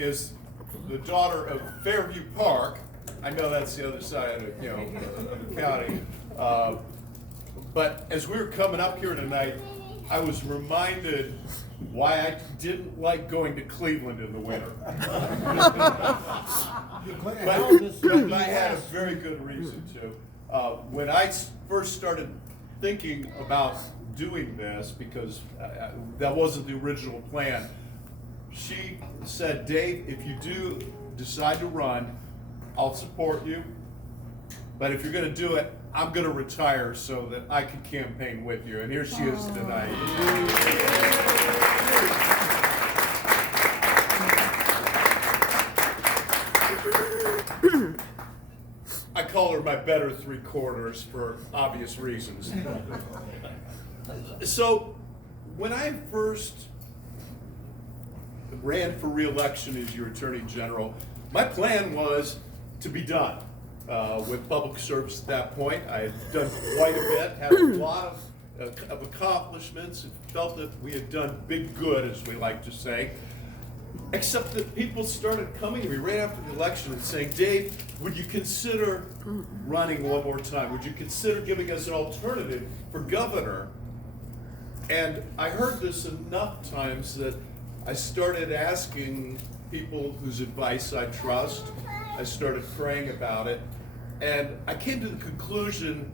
is the daughter of Fairview Park. I know that's the other side of, of the county. But as we were coming up here tonight, I was reminded why I didn't like going to Cleveland in the winter. But I had a very good reason to. When I first started thinking about doing this, because that wasn't the original plan, she said, Dave, if you do decide to run, I'll support you. But if you're going to do it, I'm going to retire so that I can campaign with you. And here she is tonight. I call her my better three-quarters for obvious reasons. So when I first ran for re-election as your Attorney General, my plan was to be done with public service at that point. I had done quite a bit, had a lot of accomplishments, and felt that we had done big good, as we like to say. Except that people started coming to me right after the election and saying, Dave, would you consider running one more time? Would you consider giving us an alternative for governor? And I heard this enough times that I started asking people whose advice I trust. I started praying about it. And I came to the conclusion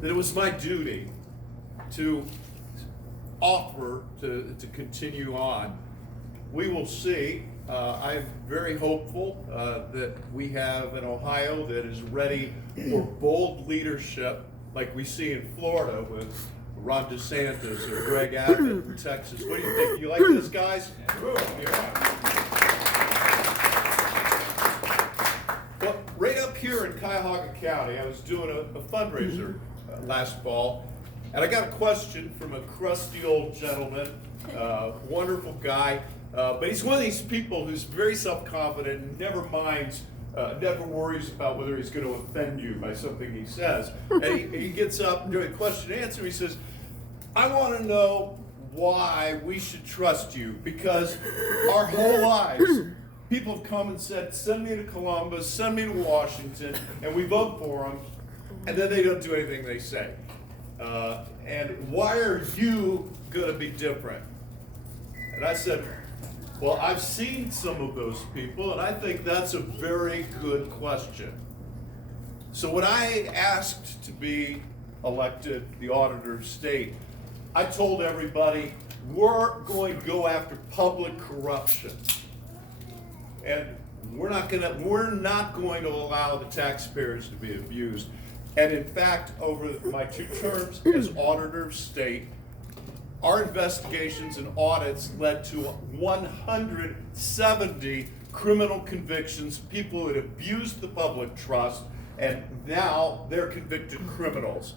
that it was my duty to offer to continue on. We will see. I'm very hopeful that we have an Ohio that is ready for bold leadership like we see in Florida with Ron DeSantis or Greg Abbott in Texas. What do you think? You like this, guys? Well, right up here in Cuyahoga County, I was doing a fundraiser last fall, and I got a question from a crusty old gentleman, wonderful guy. But he's one of these people who's very self-confident and never minds, never worries about whether he's going to offend you by something he says. And he gets up during question and answer, he says, I want to know why we should trust you, because our whole lives, people have come and said, send me to Columbus, send me to Washington, and we vote for them, and then they don't do anything they say. And why are you going to be different? And I said, well, I've seen some of those people, and I think that's a very good question. So when I asked to be elected the auditor of state, I told everybody, we're going to go after public corruption. And we're not going to allow the taxpayers to be abused. And in fact, over my 2 terms as auditor of state, our investigations and audits led to 170 criminal convictions, people that abused the public trust, and now they're convicted criminals.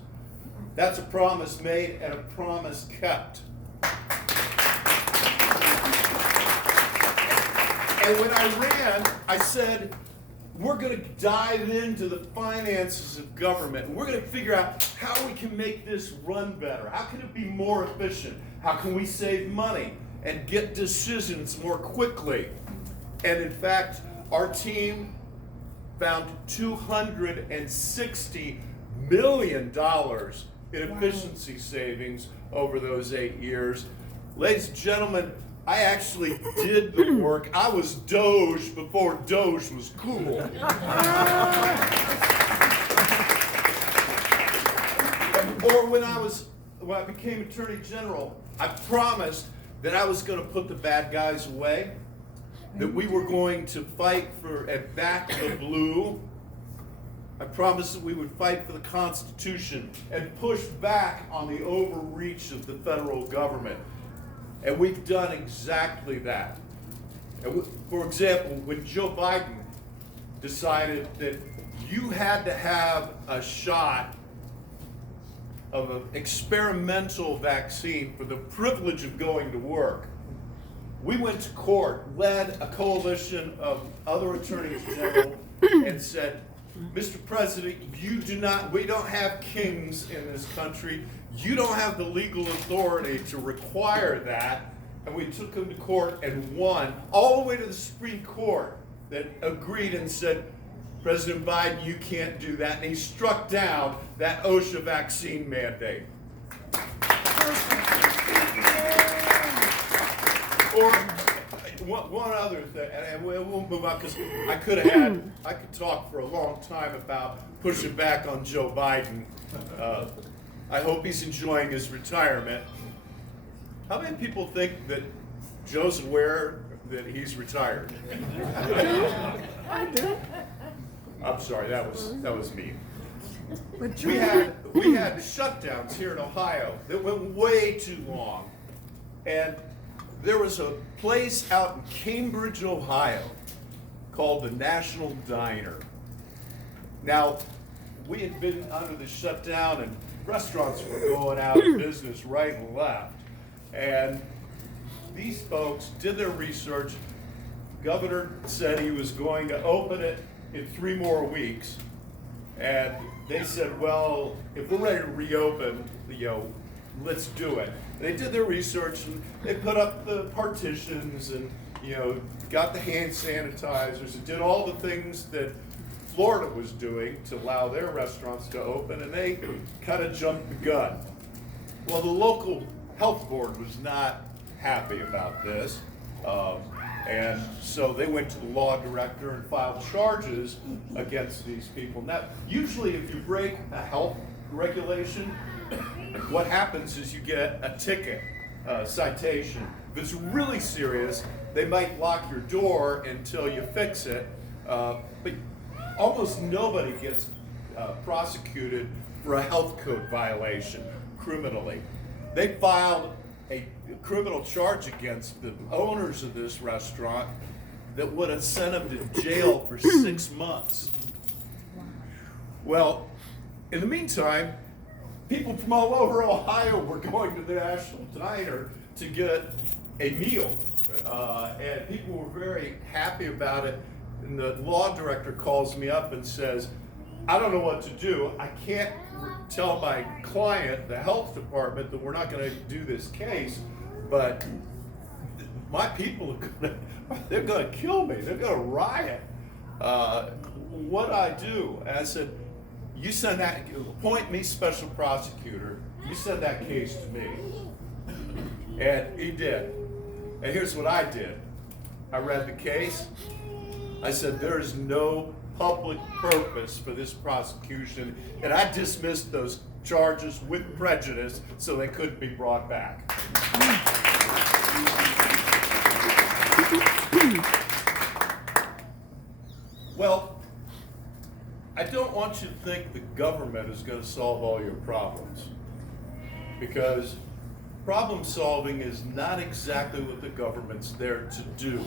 That's a promise made and a promise kept. And when I ran, I said, we're going to dive into the finances of government, and we're going to figure out how we can make this run better. How can it be more efficient? How can we save money and get decisions more quickly? And in fact, our team found $260 million in efficiency savings over those 8 years. Ladies and gentlemen, I actually did the work. I was Doge before Doge was cool. Or when I became Attorney General, I promised that I was going to put the bad guys away, that we were going to fight for and back the blue. I promised that we would fight for the Constitution and push back on the overreach of the federal government. And we've done exactly that. And for example, when Joe Biden decided that you had to have a shot of an experimental vaccine for the privilege of going to work, we went to court, led a coalition of other attorneys general, and said, Mr. President, we don't have kings in this country. You don't have the legal authority to require that. and we took him to court and won, all the way to the Supreme Court that agreed and said, President Biden, you can't do that. And he struck down that OSHA vaccine mandate. Or one other thing, and we'll move on because I could talk for a long time about pushing back on Joe Biden. I hope he's enjoying his retirement. How many people think that Joe's aware that he's retired? I do. I'm sorry, that was me. We had shutdowns here in Ohio that went way too long, and there was a place out in Cambridge, Ohio, called the National Diner. Now, we had been under the shutdown, and restaurants were going out of business right and left. And these folks did their research. Governor said he was going to open it in 3 more weeks. And they said, well, if we're ready to reopen, let's do it. They did their research, and they put up the partitions and, got the hand sanitizers and did all the things that Florida was doing to allow their restaurants to open, and they kind of jumped the gun. Well, the local health board was not happy about this, and so they went to the law director and filed charges against these people. Now, usually if you break a health regulation, what happens is you get a ticket, citation. If it's really serious, they might lock your door until you fix it, but almost nobody gets prosecuted for a health code violation criminally. They filed a criminal charge against the owners of this restaurant that would have sent them to jail for 6 months. Well, in the meantime, people from all over Ohio were going to the National Diner to get a meal, and people were very happy about it. And the law director calls me up and says, I don't know what to do. I can't tell my client, the health department, that we're not going to do this case, but my people they're going to kill me. They're going to riot. What do I do? And I said, you send that, appoint me special prosecutor. You send that case to me. And he did. And here's what I did. I read the case. I said, there is no public purpose for this prosecution, and I dismissed those charges with prejudice so they couldn't be brought back. Well, I don't want you to think the government is going to solve all your problems, because problem solving is not exactly what the government's there to do.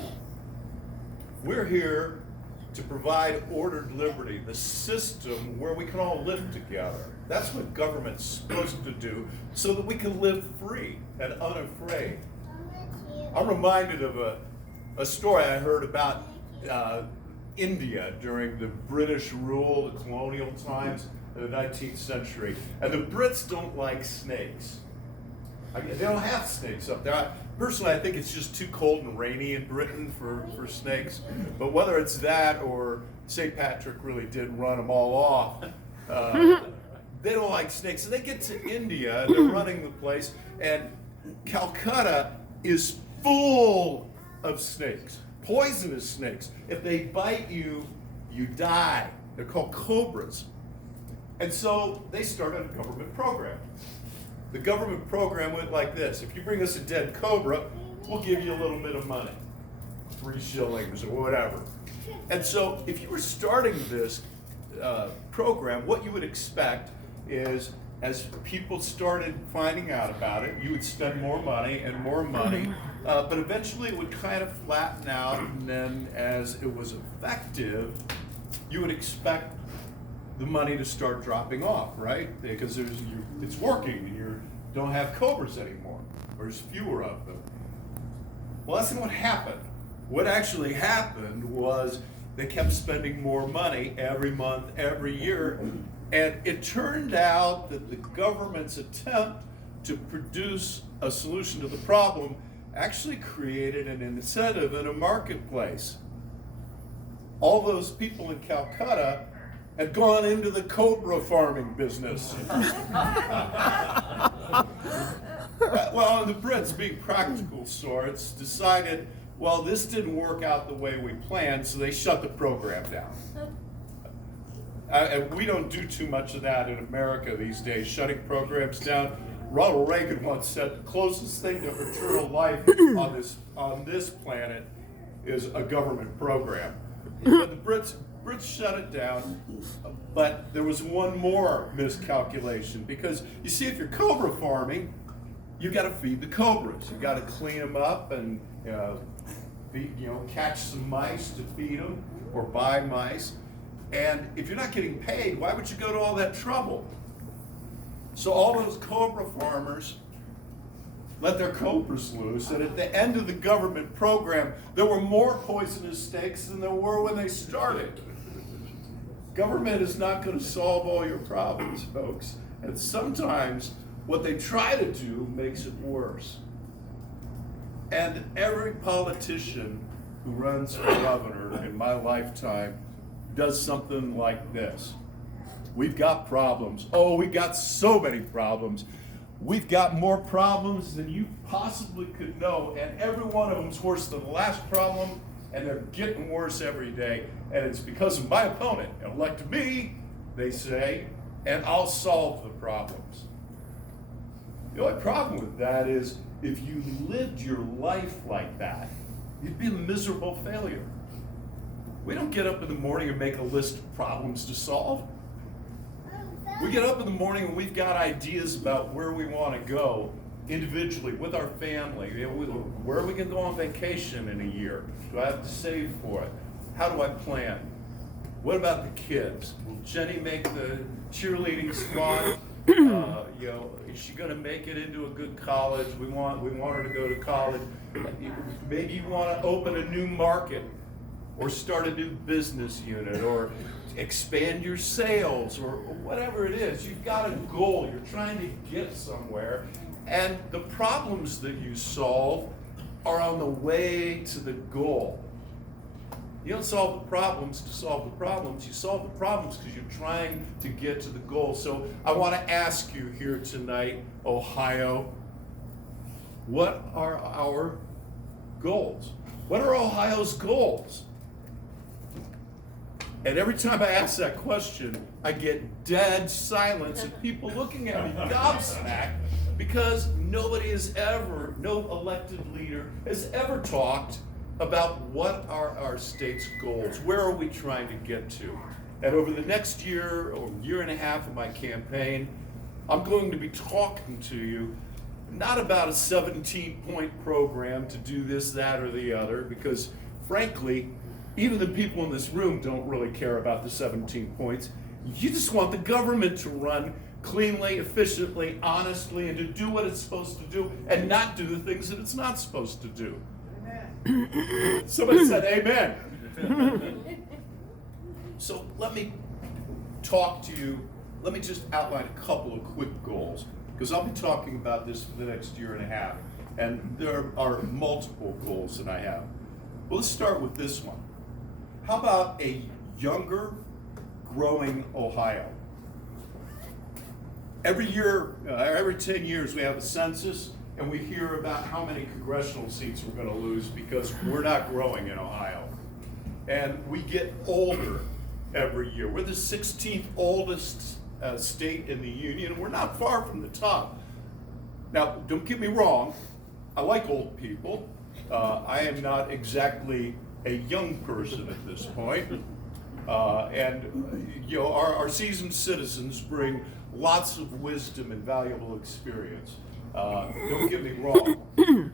We're here to provide ordered liberty, the system where we can all live together. That's what government's supposed to do, so that we can live free and unafraid. I'm reminded of a story I heard about India during the British rule, the colonial times of the 19th century. And the Brits don't like snakes. They don't have snakes up there. Personally, I think it's just too cold and rainy in Britain for snakes. But whether it's that or St. Patrick really did run them all off, they don't like snakes. So they get to India, and they're running the place, and Calcutta is full of snakes, poisonous snakes. If they bite you, you die. They're called cobras. And so they started a government program. The government program went like this: if you bring us a dead cobra, we'll give you a little bit of money, 3 shillings or whatever. And so if you were starting this program, what you would expect is, as people started finding out about it, you would spend more money and more money, but eventually it would kind of flatten out, and then as it was effective, you would expect the money to start dropping off, right? Because it's working, and you don't have cobras anymore, or there's fewer of them. Well, that's not what happened. What actually happened was they kept spending more money every month, every year, and it turned out that the government's attempt to produce a solution to the problem actually created an incentive in a marketplace. All those people in Calcutta had gone into the cobra farming business. Well, and the Brits, being practical sorts, decided, well, this didn't work out the way we planned, so they shut the program down. And we don't do too much of that in America these days, shutting programs down. Ronald Reagan once said the closest thing to eternal life on this planet is a government program. But the Brits shut it down, but there was one more miscalculation, because you see, if you're cobra farming, you got to feed the cobras. You got to clean them up and catch some mice to feed them or buy mice. And if you're not getting paid, why would you go to all that trouble? So all those cobra farmers let their cobras loose, and at the end of the government program, there were more poisonous snakes than there were when they started. Government is not going to solve all your problems, folks. And sometimes what they try to do makes it worse. And every politician who runs for governor in my lifetime does something like this. We've got problems. Oh, we got so many problems. We've got more problems than you possibly could know, and every one of them's worse than the last problem, and they're getting worse every day. And it's because of my opponent. Elect me, they say, and I'll solve the problems. The only problem with that is if you lived your life like that, you'd be a miserable failure. We don't get up in the morning and make a list of problems to solve. We get up in the morning and we've got ideas about where we want to go individually with our family. Where are we going to go on vacation in a year? Do I have to save for it? How do I plan? What about the kids? Will Jenny make the cheerleading squad? Is she going to make it into a good college? We want her to go to college. Maybe you want to open a new market, or start a new business unit, or expand your sales, or whatever it is. You've got a goal. You're trying to get somewhere, and the problems that you solve are on the way to the goal. You don't solve the problems to solve the problems. You solve the problems because you're trying to get to the goal. So I want to ask you here tonight, Ohio, what are our goals? What are Ohio's goals? And every time I ask that question, I get dead silence and people looking at me gobsmacked, because no elected leader has ever talked about what are our state's goals. Where are we trying to get to? And over the next year or year and a half of my campaign, I'm going to be talking to you not about a 17-point program to do this, that, or the other, because frankly, even the people in this room don't really care about the 17 points. You just want the government to run cleanly, efficiently, honestly, and to do what it's supposed to do and not do the things that it's not supposed to do. Amen. Somebody said amen. So let me talk to you. Let me just outline a couple of quick goals, because I'll be talking about this for the next year and a half. And there are multiple goals that I have. Well, let's start with this one. How about a younger, growing Ohio? Every year, every 10 years, we have a census, and we hear about how many congressional seats we're going to lose because we're not growing in Ohio. And we get older every year. We're the 16th oldest state in the union. We're not far from the top. Now, don't get me wrong, I like old people. I am not exactly a young person at this point. Our seasoned citizens bring lots of wisdom and valuable experience. Don't get me wrong.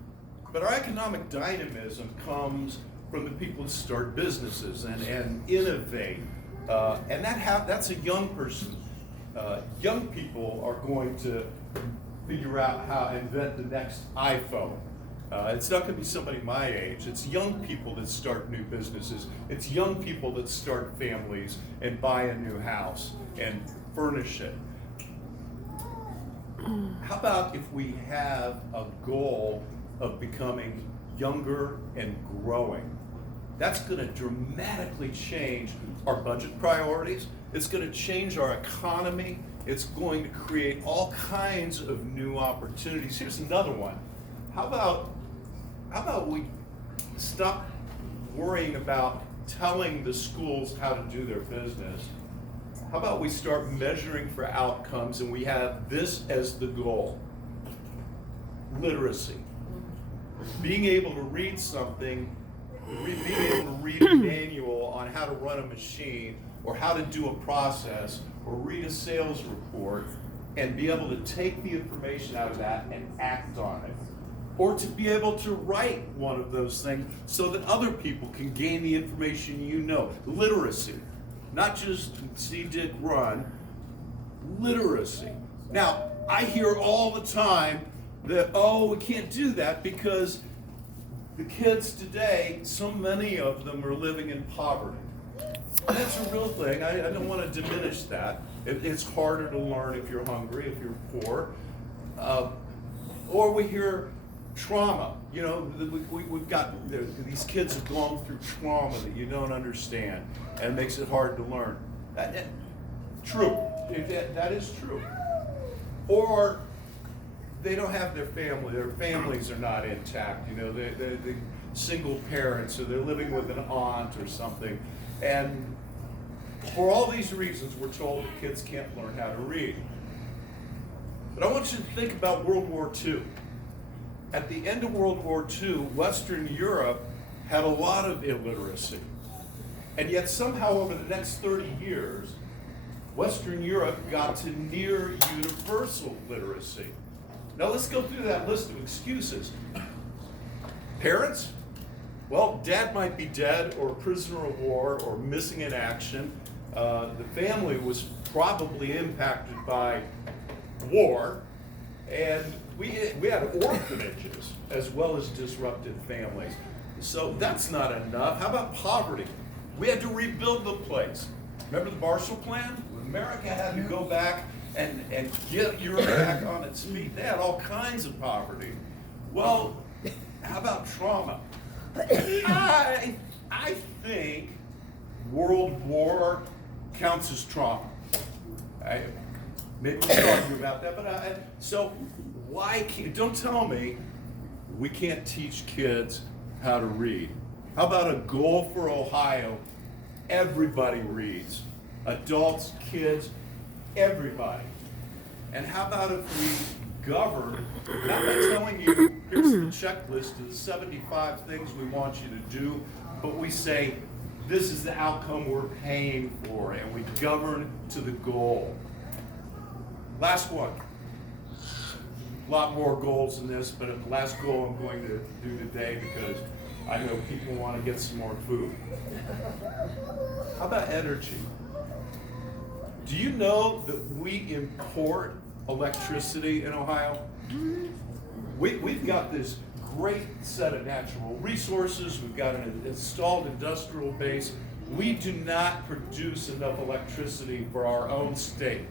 But our economic dynamism comes from the people who start businesses and innovate. And that's a young person. Young people are going to figure out how to invent the next iPhone. It's not going to be somebody my age. It's young people that start new businesses. It's young people that start families and buy a new house and furnish it. How about if we have a goal of becoming younger and growing. That's going to dramatically change our budget priorities. It's going to change our economy. It's going to create all kinds of new opportunities. Here's another one. How about we stop worrying about telling the schools how to do their business? How about we start measuring for outcomes and we have this as the goal? Literacy. Being able to read something, being able to read a manual on how to run a machine or how to do a process or read a sales report and be able to take the information out of that and act on it. Or to be able to write one of those things so that other people can gain the information you know. Literacy. Not just see, Dick, run. Literacy. Now, I hear all the time that, oh, we can't do that because the kids today, so many of them are living in poverty. That's a real thing. I don't want to diminish that. It's harder to learn if you're hungry, if you're poor. Or we hear trauma. You know, we've got, these kids have gone through trauma that you don't understand, and it makes it hard to learn. True. That is true. Or they don't have their family. Their families are not intact. You know, they're single parents, or they're living with an aunt or something. And for all these reasons, we're told that kids can't learn how to read. But I want you to think about World War II. At the end of World War II, Western Europe had a lot of illiteracy. And yet somehow over the next 30 years, Western Europe got to near universal literacy. Now let's go through that list of excuses. Parents? Well, dad might be dead or a prisoner of war or missing in action. The family was probably impacted by war. And we had orphanages as well as disrupted families. So that's not enough. How about poverty? We had to rebuild the place. Remember the Marshall Plan? America had to go back and get Europe back on its feet. They had all kinds of poverty. Well, how about trauma? I think World War counts as trauma. Maybe we'll argue about that, but so why can't, don't tell me we can't teach kids how to read. How about a goal for Ohio? Everybody reads. Adults, kids, everybody. And how about if we govern, not by telling you, here's the checklist of the 75 things we want you to do, but we say, this is the outcome we're paying for, and we govern to the goal. Last one. A lot more goals than this, but the last goal I'm going to do today because I know people want to get some more food. How about energy? Do you know that we import electricity in Ohio? We've got this great set of natural resources. We've got an installed industrial base. We do not produce enough electricity for our own state.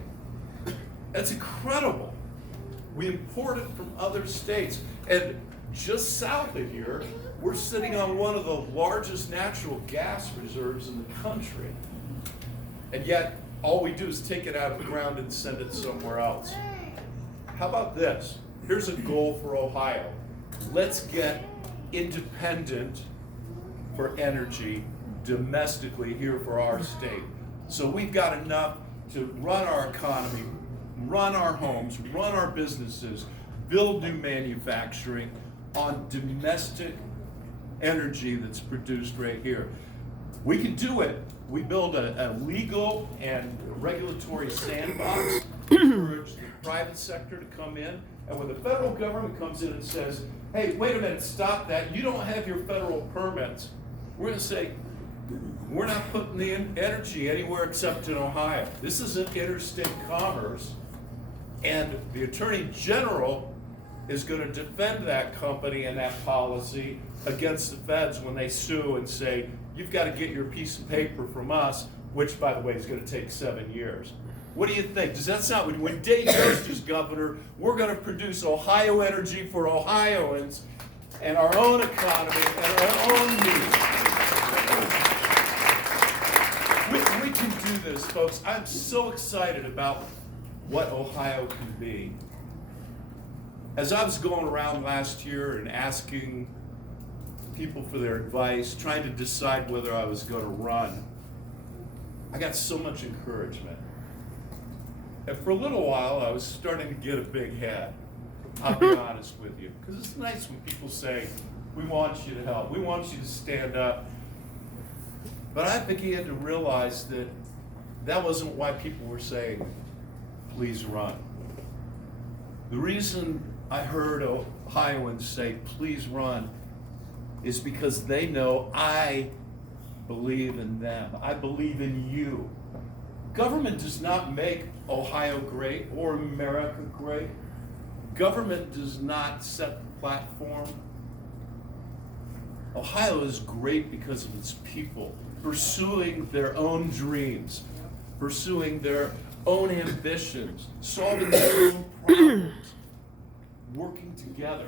That's incredible. We import it from other states. And just south of here, we're sitting on one of the largest natural gas reserves in the country. And yet, all we do is take it out of the ground and send it somewhere else. How about this? Here's a goal for Ohio. Let's get independent for energy domestically here for our state. So we've got enough to run our economy, run our homes, run our businesses, build new manufacturing on domestic energy that's produced right here. We can do it. We build a legal and regulatory sandbox, encourage the private sector to come in, and when the federal government comes in and says, hey, wait a minute, stop that, you don't have your federal permits, we're going to say, we're not putting the energy anywhere except in Ohio. This isn't interstate commerce, and the Attorney General is going to defend that company and that policy against the feds when they sue and say, you've got to get your piece of paper from us, which, by the way, is going to take 7 years. What do you think? Does that sound, when Dave Yost is governor, we're going to produce Ohio energy for Ohioans, and our own economy and our own needs. We can do this, folks. I'm so excited about what Ohio can be. As I was going around last year and asking people for their advice, trying to decide whether I was going to run, I got so much encouragement. And for a little while, I was starting to get a big head. I'll be honest with you. Because it's nice when people say, we want you to help, we want you to stand up. But I began to realize that that wasn't why people were saying, please run. The reason I heard Ohioans say, please run, is because they know I believe in them. I believe in you. Government does not make Ohio great or America great. Government does not set the platform. Ohio is great because of its people pursuing their own dreams, pursuing their own ambitions, solving their own problems, working together,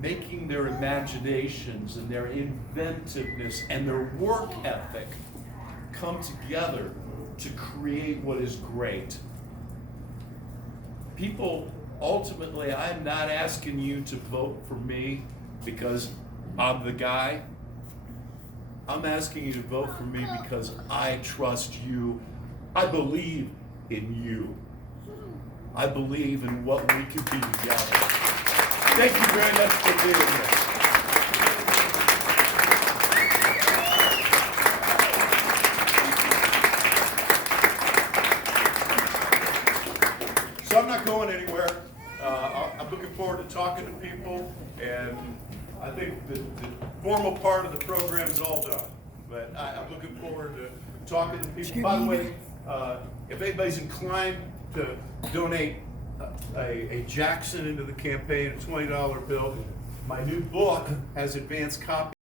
making their imaginations and their inventiveness and their work ethic come together to create what is great. People, ultimately, I'm not asking you to vote for me because I'm the guy. I'm asking you to vote for me because I trust you. I believe in you. I believe in what we can be together. Thank you very much for being here. So I'm not going anywhere. I'm looking forward to talking to people, and I think the formal part of the program is all done. But I'm looking forward to talking to people. By the way, if anybody's inclined to donate a Jackson into the campaign, a $20 bill, my new book has advanced copies.